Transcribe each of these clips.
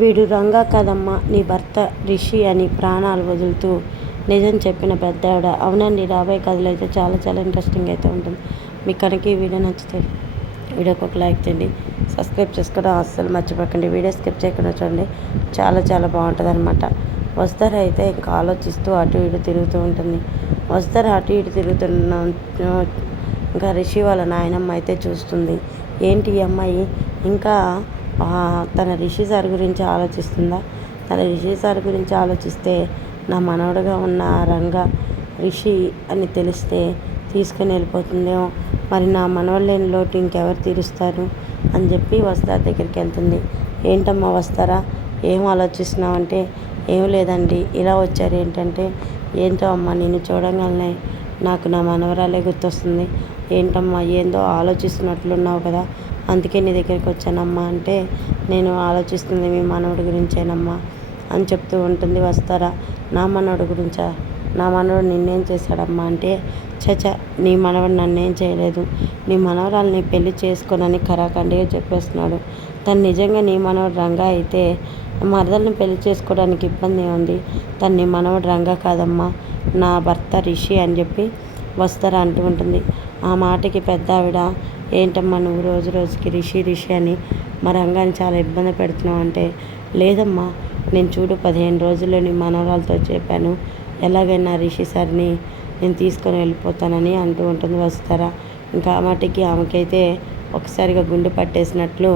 వీడు రంగా కాదమ్మా నీ భర్త రిషి అని ప్రాణాలు వదులుతూ నిజం చెప్పిన పెద్దావిడ. అవునండి, రాబోయే కథలు అయితే చాలా చాలా ఇంట్రెస్టింగ్ అయితే ఉంటుంది. మీకు కనుక ఈ వీడియో నచ్చితే వీడియోకి ఒక లైక్ చేయండి, సబ్స్క్రైబ్ చేసుకోవడం అస్సలు మర్చిపోకండి. వీడియో స్కిప్ చేయకుండా చూడండి, చాలా చాలా బాగుంటుంది అనమాట. వస్తారు అయితే ఇంకా ఆలోచిస్తూ అటు ఇటు తిరుగుతూ ఉంటుంది. వస్తారు అటు ఇటు తిరుగుతున్న ఇంకా రిషి వాళ్ళ నాయనమ్మ అయితే చూస్తుంది. ఏంటి ఈ అమ్మాయి ఇంకా తన రిషి సార్ గురించి ఆలోచిస్తుందా? తన రిషి సార్ గురించి ఆలోచిస్తే నా మనవడుగా ఉన్న రంగా రిషి అని తెలిస్తే తీసుకుని వెళ్ళిపోతుందేమో, మరి నా మనవడు లేని లోటు ఇంకెవరు తీరుస్తారు అని చెప్పి వస్తార్ దగ్గరికి వెళ్తుంది. ఏంటమ్మా వస్తారా, ఏం ఆలోచిస్తున్నావు అంటే, ఏం లేదండి ఇలా వచ్చారు ఏంటంటే, ఏంటో అమ్మ నిన్ను చూడగానే నాకు నా మనవరాలే గుర్తొస్తుంది. ఏంటమ్మా ఏందో ఆలోచిస్తున్నట్లున్నావు కదా, అందుకే నీ దగ్గరికి వచ్చానమ్మా అంటే, నేను ఆలోచిస్తుంది మీ మనవడి గురించేనమ్మా అని చెప్తూ ఉంటుంది. వస్తారా, నా మనవడి గురించా? నా మనవడు నిన్నేం చేశాడమ్మా అంటే, చచ నీ మనవడు నన్నేం చేయలేదు, నీ మనవరాల్ని పెళ్లి చేసుకోనని ఖరాఖండిగా చెప్పేస్తున్నాడు. తను నిజంగా నీ మనవడు రంగా అయితే మరదల్ని పెళ్లి చేసుకోవడానికి ఇబ్బంది ఉంది. తను నీ మనవడు రంగా కాదమ్మా, నా భర్త రిషి అని చెప్పి వస్తారా అంటూ ఉంటుంది. ఆ మాటకి పెద్ద ఆవిడ, ఏంటమ్మా నువ్వు రోజు రోజుకి రిషి రిషి అని మా రంగాన్ని చాలా ఇబ్బంది పెడుతున్నావు అంటే, లేదమ్మా నేను చూడు 15 రోజుల్లో నీ మనవరాలతో చెప్పాను, ఎలాగైనా రిషి సార్ని నేను తీసుకొని వెళ్ళిపోతానని అంటూ ఉంటుంది. వస్తారా ఇంకా ఆ మాటకి ఆమెకైతే ఒకసారిగా గుండె పట్టేసినట్లు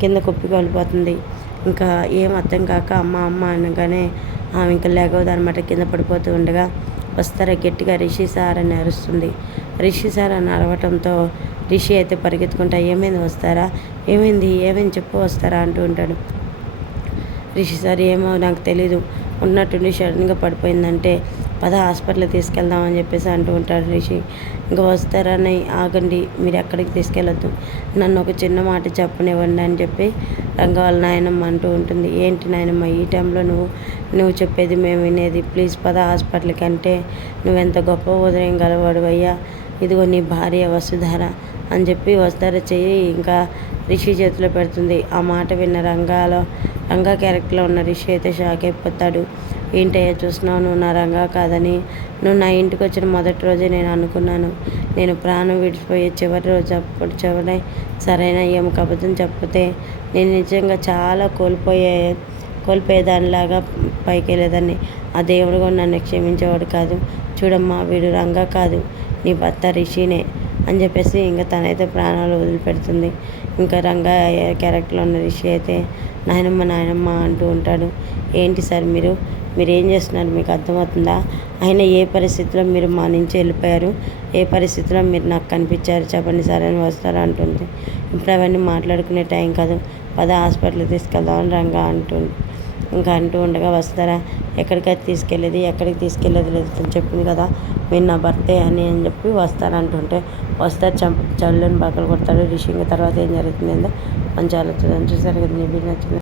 కింద కుప్పికి వెళ్ళిపోతుంది. ఇంకా ఏం అర్థం కాక అమ్మ అమ్మ అనగానే ఆమె ఇంకా లేగవదనమాట. కింద పడిపోతూ ఉండగా వస్తారా గట్టిగా రిషి సార్ అని అరుస్తుంది. రిషి సార్ అని అరవటంతో రిషి అయితే పరిగెత్తుకుంటా, ఏమైంది వస్తారా, ఏమైంది చెప్పు వస్తారా అంటూ ఉంటాడు. రిషి సార్ ఏమో నాకు తెలీదు, ఉన్నట్టుండి సడన్గా పడిపోయిందంటే పద హాస్పిటల్కి తీసుకెళ్దామని చెప్పేసి అంటూ ఉంటాడు రిషి. ఇంకా వస్తారని, ఆగండి మీరు ఎక్కడికి తీసుకెళ్ళొద్దు, నన్ను ఒక చిన్న మాట చెప్పనివ్వండి అని చెప్పి రంగ వాళ్ళ నాయనమ్మ అంటూ ఉంటుంది. ఏంటి నాయనమ్మ ఈ టైంలో నువ్వు చెప్పేది మేము వినేది, ప్లీజ్ పద హాస్పిటల్కి అంటే, నువ్వెంత గొప్ప ఉదయం గలవాడు అయ్యా, ఇదిగో నీ భార్య వసుధార అని చెప్పి వస్తార చెయ్యి ఇంకా రిషి చేతిలో పెడుతుంది. ఆ మాట విన్న రంగా క్యారెక్టర్లో ఉన్న రిషి అయితే షాక్ అయిపోతాడు. ఏంటయ్యా చూస్తున్నావు, నువ్వు నా రంగా కాదని, నువ్వు నా ఇంటికి వచ్చిన మొదటి రోజే నేను అనుకున్నాను, నేను ప్రాణం విడిచిపోయే చివరి రోజు అప్పుడు సరైన ఏమో అబద్ధం చెప్పితే నేను నిజంగా చాలా కోల్పోయేదానిలాగా పైకి వెళ్ళేదాన్ని, ఆ దేవుడు కూడా నన్ను క్షమించేవాడు కాదు. చూడమ్మా వీడు రంగా కాదు, నీ భర్త రిషినే అని చెప్పేసి ఇంకా తనైతే ప్రాణాలు వదిలిపెడుతుంది. ఇంకా రంగా క్యారెక్టర్లో ఉన్న రిషి అయితే నాయనమ్మ అంటూ ఉంటాడు. ఏంటి సార్ మీరేం చేస్తున్నారు, మీకు అర్థమవుతుందా? అయినా ఏ పరిస్థితిలో మీరు మా నుంచి వెళ్ళిపోయారు, ఏ పరిస్థితిలో మీరు నాకు కనిపించారు చెప్పండి సార్ అని వస్తారా అంటుంది. ఇప్పుడు అవన్నీ మాట్లాడుకునే టైం కాదు, పద హాస్పిటల్కి తీసుకెళ్దామని రంగా అంటూ ఉండగా వస్తారా, ఎక్కడికి తీసుకెళ్ళేది లేదు అని చెప్పింది కదా మీరు నా భర్తే అని చెప్పి వస్తారంటుంటే వస్తారు చల్లని బక్కలు కొడతాడు రిషి. తర్వాత ఏం జరుగుతుందో మంచి ఆలోచన చూసారు కదా. నీ నచ్చింది.